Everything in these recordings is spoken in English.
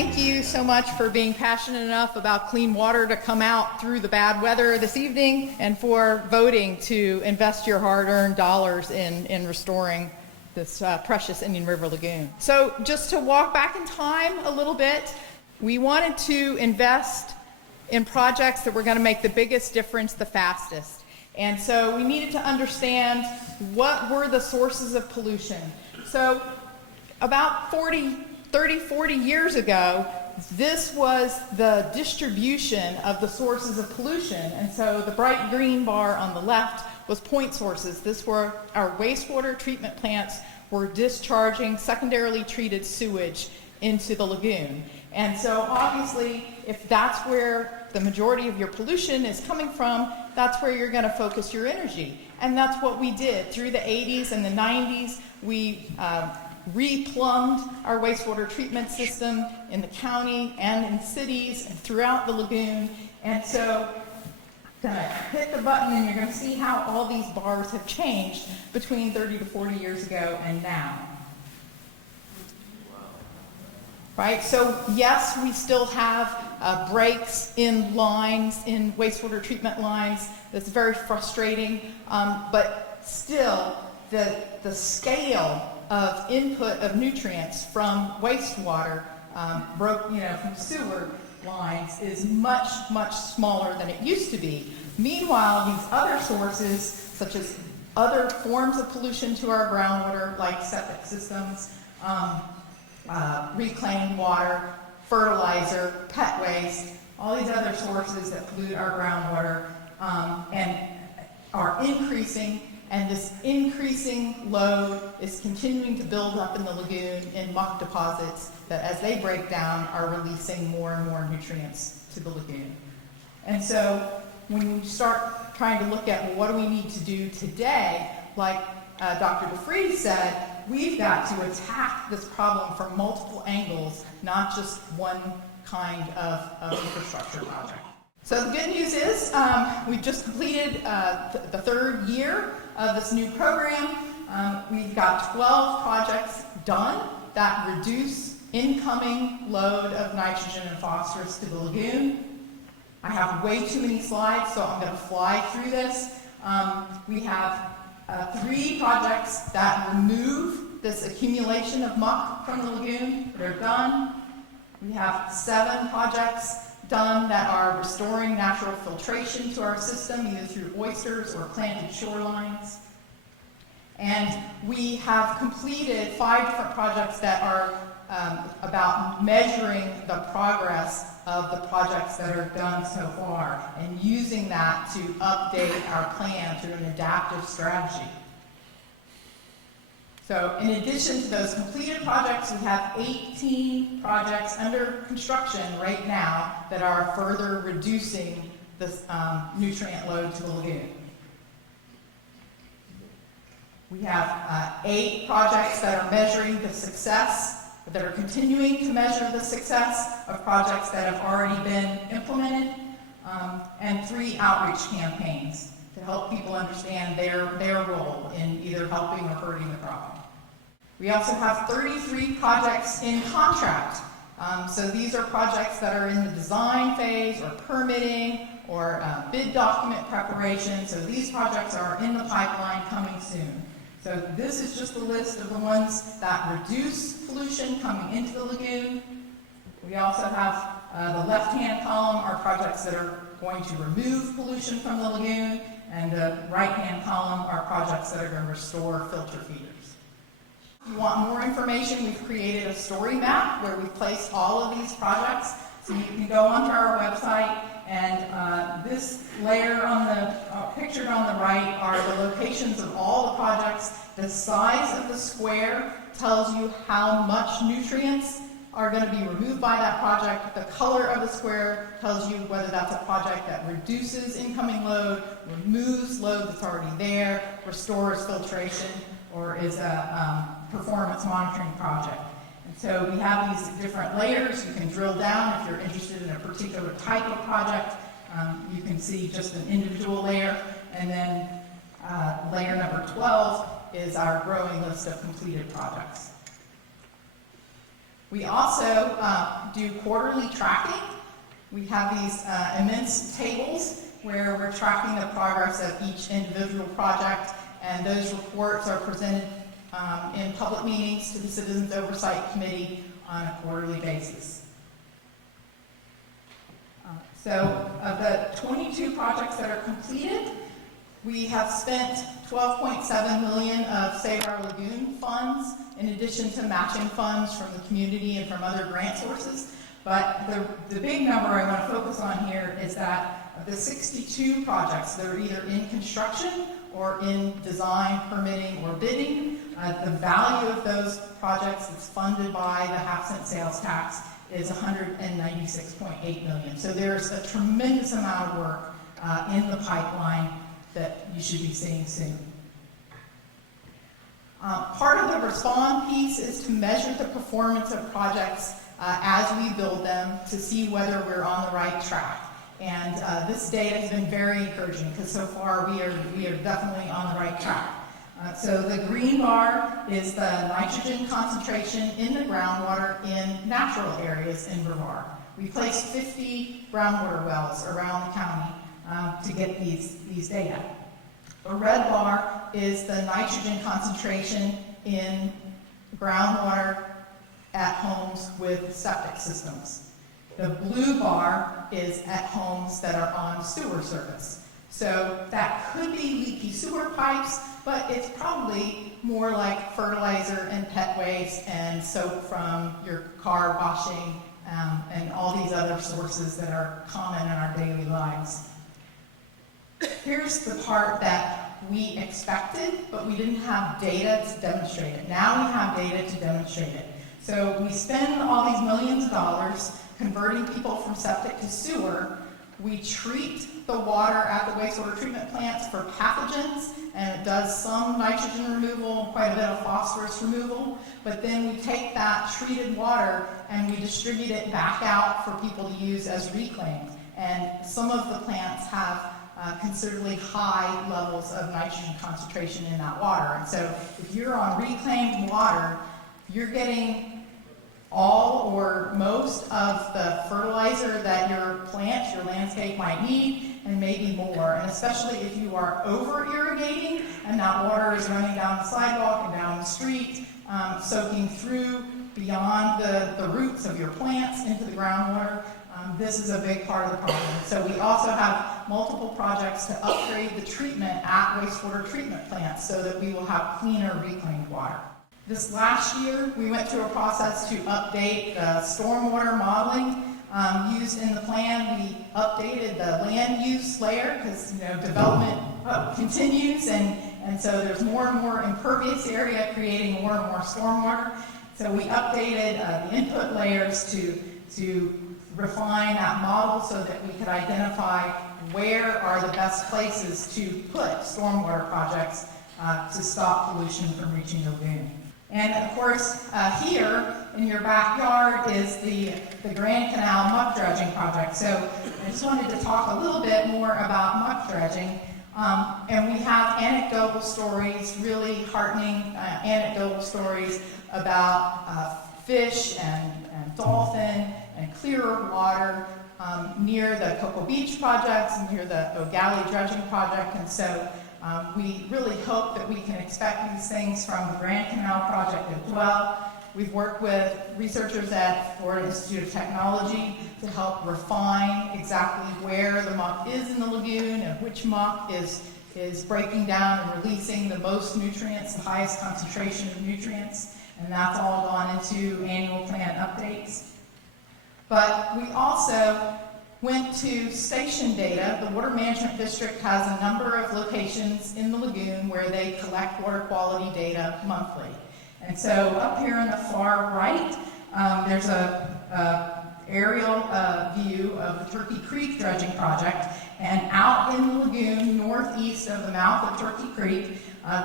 thank you so much for being passionate enough about clean water to come out through the bad weather this evening, and for voting to invest your hard-earned dollars in restoring this precious Indian River Lagoon. So just to walk back in time a little bit, we wanted to invest in projects that were going to make the biggest difference the fastest. And so we needed to understand what were the sources of pollution. So about 30, 40 years ago, this was the distribution of the sources of pollution. And so the bright green bar on the left was point sources. This were our wastewater treatment plants were discharging secondarily treated sewage into the lagoon. And so obviously, if that's where the majority of your pollution is coming from, that's where you're going to focus your energy. And that's what we did. Through the 80s and the 90s, we replumbed our wastewater treatment system in the county and in cities and throughout the lagoon. And so I'm going to hit the button and you're going to see how all these bars have changed between 30 to 40 years ago and now. Right? So yes, we still have breaks in lines, in wastewater treatment lines. That's very frustrating, but still the scale of input of nutrients from wastewater, from sewer lines is much, much smaller than it used to be. Meanwhile, these other sources, such as other forms of pollution to our groundwater, like septic systems, reclaimed water, fertilizer, pet waste, all these other sources that pollute our groundwater and are increasing, and this increasing load is continuing to build up in the lagoon in muck deposits that, as they break down, are releasing more and more nutrients to the lagoon. And so when you start trying to look at, well, what do we need to do today, like Dr. DeFries said, we've got to attack this problem from multiple angles, not just one kind of infrastructure project. So the good news is we've just completed the third year of this new program. We've got 12 projects done that reduce incoming load of nitrogen and phosphorus to the lagoon. I have way too many slides, so I'm going to fly through this. We have 3 projects that remove this accumulation of muck from the lagoon. They're done. We have 7 projects done that are restoring natural filtration to our system, either through oysters or planted shorelines. And we have completed 5 different projects that are about measuring the progress of the projects that are done so far and using that to update our plan through an adaptive strategy. So in addition to those completed projects, we have 18 projects under construction right now that are further reducing this nutrient load to the lagoon. We have 8 projects that are measuring the success, that are continuing to measure the success of projects that have already been implemented, and 3 outreach campaigns to help people understand their role in either helping or hurting the problem. We also have 33 projects in contract. So these are projects that are in the design phase or permitting or bid document preparation. So these projects are in the pipeline coming soon. So this is just a list of the ones that reduce pollution coming into the lagoon. We also have the left-hand column are projects that are going to remove pollution from the lagoon, and the right-hand column are projects that are going to restore filter feeders. If you want more information, we've created a story map where we've placed all of these projects. So you can go onto our website, and this layer on the pictured on the right are the locations of all the projects. The size of the square tells you how much nutrients are going to be removed by that project. The color of the square tells you whether that's a project that reduces incoming load, removes load that's already there, restores filtration, or is a performance monitoring project. And so we have these different layers. You can drill down if you're interested in a particular type of project. You can see just an individual layer. And then layer number 12 is our growing list of completed projects. We also do quarterly tracking. We have these immense tables where we're tracking the progress of each individual project, and those reports are presented in public meetings to the Citizens Oversight Committee on a quarterly basis. So of the 22 projects that are completed, we have spent $12.7 million of Save Our Lagoon funds, in addition to matching funds from the community and from other grant sources. But the big number I want to focus on here is that of the 62 projects that are either in construction or in design, permitting, or bidding, the value of those projects that's funded by the half-cent sales tax is $196.8 million. So there's a tremendous amount of work in the pipeline that you should be seeing soon. Part of the respond piece is to measure the performance of projects as we build them to see whether we're on the right track. And this data has been very encouraging because so far we are definitely on the right track. So the green bar is the nitrogen concentration in the groundwater in natural areas in Brevard. We placed 50 groundwater wells around the county to get these data. The red bar is the nitrogen concentration in groundwater at homes with septic systems. The blue bar is at homes that are on sewer service. So that could be leaky sewer pipes, but it's probably more like fertilizer and pet waste and soap from your car washing and all these other sources that are common in our daily lives. Here's the part that we expected, but we didn't have data to demonstrate it. Now we have data to demonstrate it. So we spend all these millions of dollars converting people from septic to sewer. We treat the water at the wastewater treatment plants for pathogens, and it does some nitrogen removal, quite a bit of phosphorus removal, but then we take that treated water and we distribute it back out for people to use as reclaimed. And some of the plants have considerably high levels of nitrogen concentration in that water. And so if you're on reclaimed water, you're getting all or most of the fertilizer that your plant, your landscape might need, and maybe more. And especially if you are over-irrigating and that water is running down the sidewalk and down the street, soaking through beyond the roots of your plants into the groundwater, this is a big part of the problem. So we also have multiple projects to upgrade the treatment at wastewater treatment plants so that we will have cleaner reclaimed water. This last year, we went through a process to update the stormwater modeling used in the plan. We updated the land use layer because development continues, and so there's more and more impervious area creating more and more stormwater. So we updated the input layers to refine that model so that we could identify where are the best places to put stormwater projects to stop pollution from reaching the lagoon. And of course, here in your backyard is the Grand Canal muck dredging project. So I just wanted to talk a little bit more about muck dredging. And we have anecdotal stories, really heartening anecdotal stories about fish and dolphin and clearer water near the Cocoa Beach projects and near the O'Galley dredging project. And so we really hope that we can expect these things from the Grand Canal project as well. We've worked with researchers at Florida Institute of Technology to help refine exactly where the muck is in the lagoon and which muck is breaking down and releasing the most nutrients, the highest concentration of nutrients, and that's all gone into annual plan updates. But we also went to station data. The Water Management District has a number of locations in the lagoon where they collect water quality data monthly. And so up here on the far right, there's a aerial view of the Turkey Creek dredging project. And out in the lagoon, northeast of the mouth of Turkey Creek,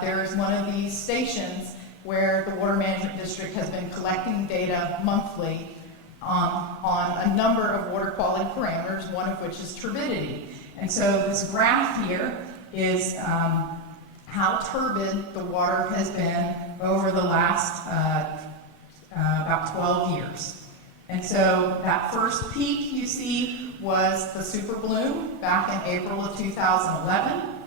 there is one of these stations where the Water Management District has been collecting data monthly on a number of water quality parameters, one of which is turbidity. And so this graph here is how turbid the water has been over the last about 12 years. And so that first peak you see was the super bloom back in April of 2011.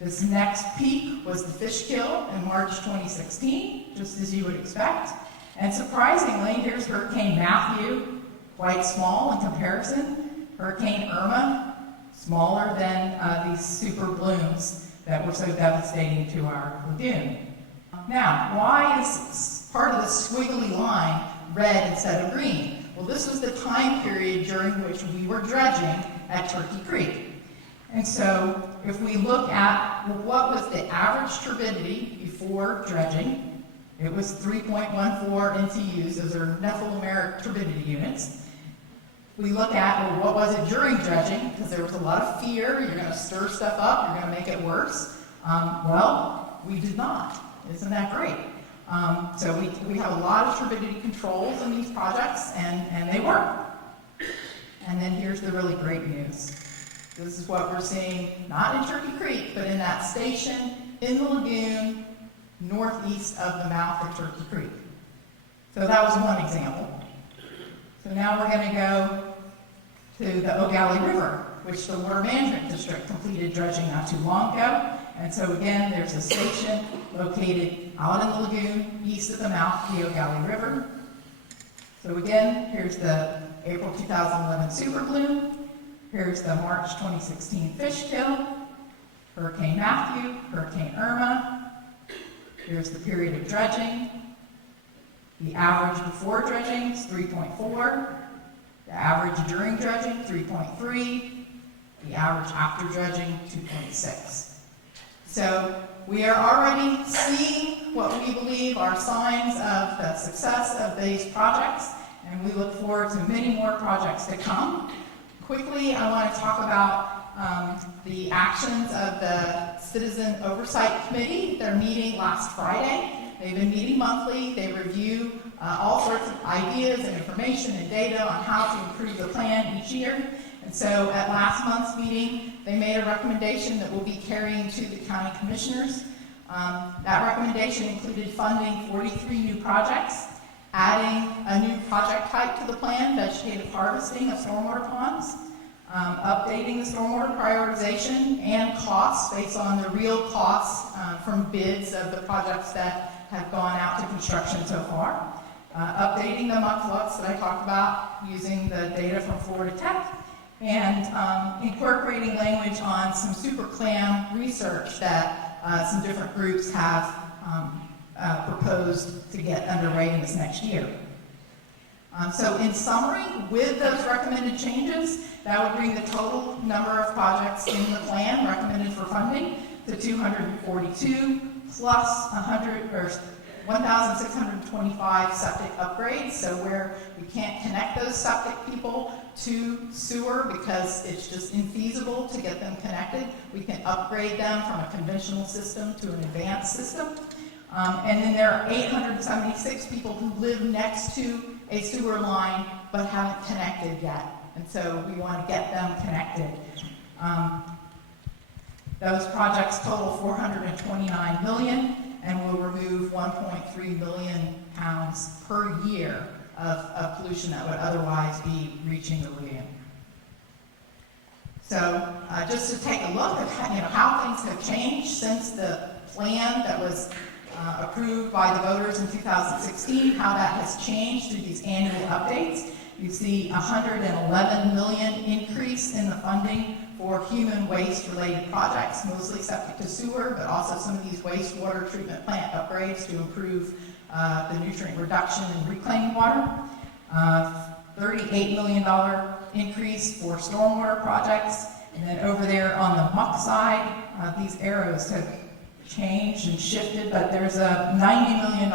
This next peak was the fish kill in March 2016, just as you would expect. And surprisingly, here's Hurricane Matthew, quite small in comparison. Hurricane Irma, smaller than these super blooms that were so devastating to our lagoon. Now, why is part of the squiggly line red instead of green? Well, this was the time period during which we were dredging at Turkey Creek. And so, if we look at what was the average turbidity before dredging, it was 3.14 NTUs. Those are nephelometric turbidity units. We look at, well, what was it during dredging? Because there was a lot of fear. You're going to stir stuff up. You're going to make it worse. Well, we did not. Isn't that great? So we have a lot of turbidity controls in these projects, and they work. And then here's the really great news. This is what we're seeing, not in Turkey Creek, but in that station in the lagoon northeast of the mouth of Turkey Creek. So that was one example. So now we're going to go to the O'Galley River, which the Water Management District completed dredging not too long ago. And so again, there's a station located out in the lagoon east of the mouth of the O'Galley River. So again, here's the April 2011 super bloom. Here's the March 2016 fish kill, Hurricane Matthew, Hurricane Irma. Here's the period of dredging. The average before dredging is 3.4. The average during dredging, 3.3. The average after dredging, 2.6. So we are already seeing what we believe are signs of the success of these projects, and we look forward to many more projects to come. Quickly, I want to talk about the actions of the Citizen Oversight Committee. They're meeting last Friday. They've been meeting monthly. They review all sorts of ideas and information and data on how to improve the plan each year. And so at last month's meeting, they made a recommendation that we'll be carrying to the county commissioners. That recommendation included funding 43 new projects, adding a new project type to the plan, vegetative harvesting of stormwater ponds, updating the stormwater prioritization and costs based on the real costs from bids of the projects that have gone out to construction so far, updating the Muck flux that I talked about using the data from Florida Tech, and incorporating language on some super clam research that some different groups have proposed to get underway in this next year. So in summary, with those recommended changes, that would bring the total number of projects in the plan recommended for funding to 242 plus 1,625 septic upgrades. So where we can't connect those septic people to sewer because it's just infeasible to get them connected, we can upgrade them from a conventional system to an advanced system. And then there are 876 people who live next to a sewer line but haven't connected yet. And so we want to get them connected. Those projects total $429 million and will remove 1.3 million pounds per year of pollution that would otherwise be reaching the lagoon. So just to take a look at how things have changed since the plan that was approved by the voters in 2016, how that has changed through these annual updates. You see $111 million increase in the funding for human waste related projects, mostly septic to sewer, but also some of these wastewater treatment plant upgrades to improve the nutrient reduction and reclaiming water. $38 million increase for stormwater projects. And then over there on the Muck side, these arrows have changed and shifted, but there's a $90 million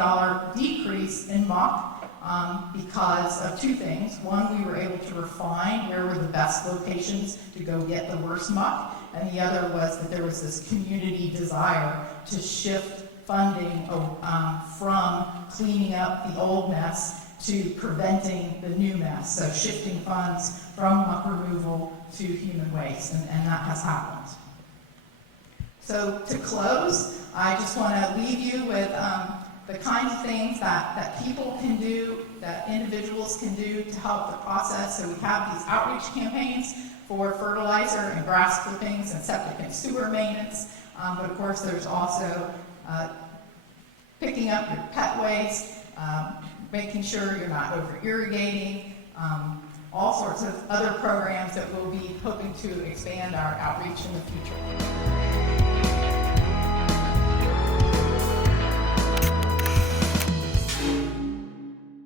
decrease in Muck because of two things. One, we were able to refine where were the best locations to go get the worst muck, and the other was that there was this community desire to shift funding from cleaning up the old mess to preventing the new mess, so shifting funds from muck removal to human waste, and that has happened. So to close, I just want to leave you with the kinds of things that people can do, that individuals can do to help the process. So we have these outreach campaigns for fertilizer and grass clippings and septic and sewer maintenance. But of course, there's also picking up your pet waste, making sure you're not over-irrigating, all sorts of other programs that we'll be hoping to expand our outreach in the future.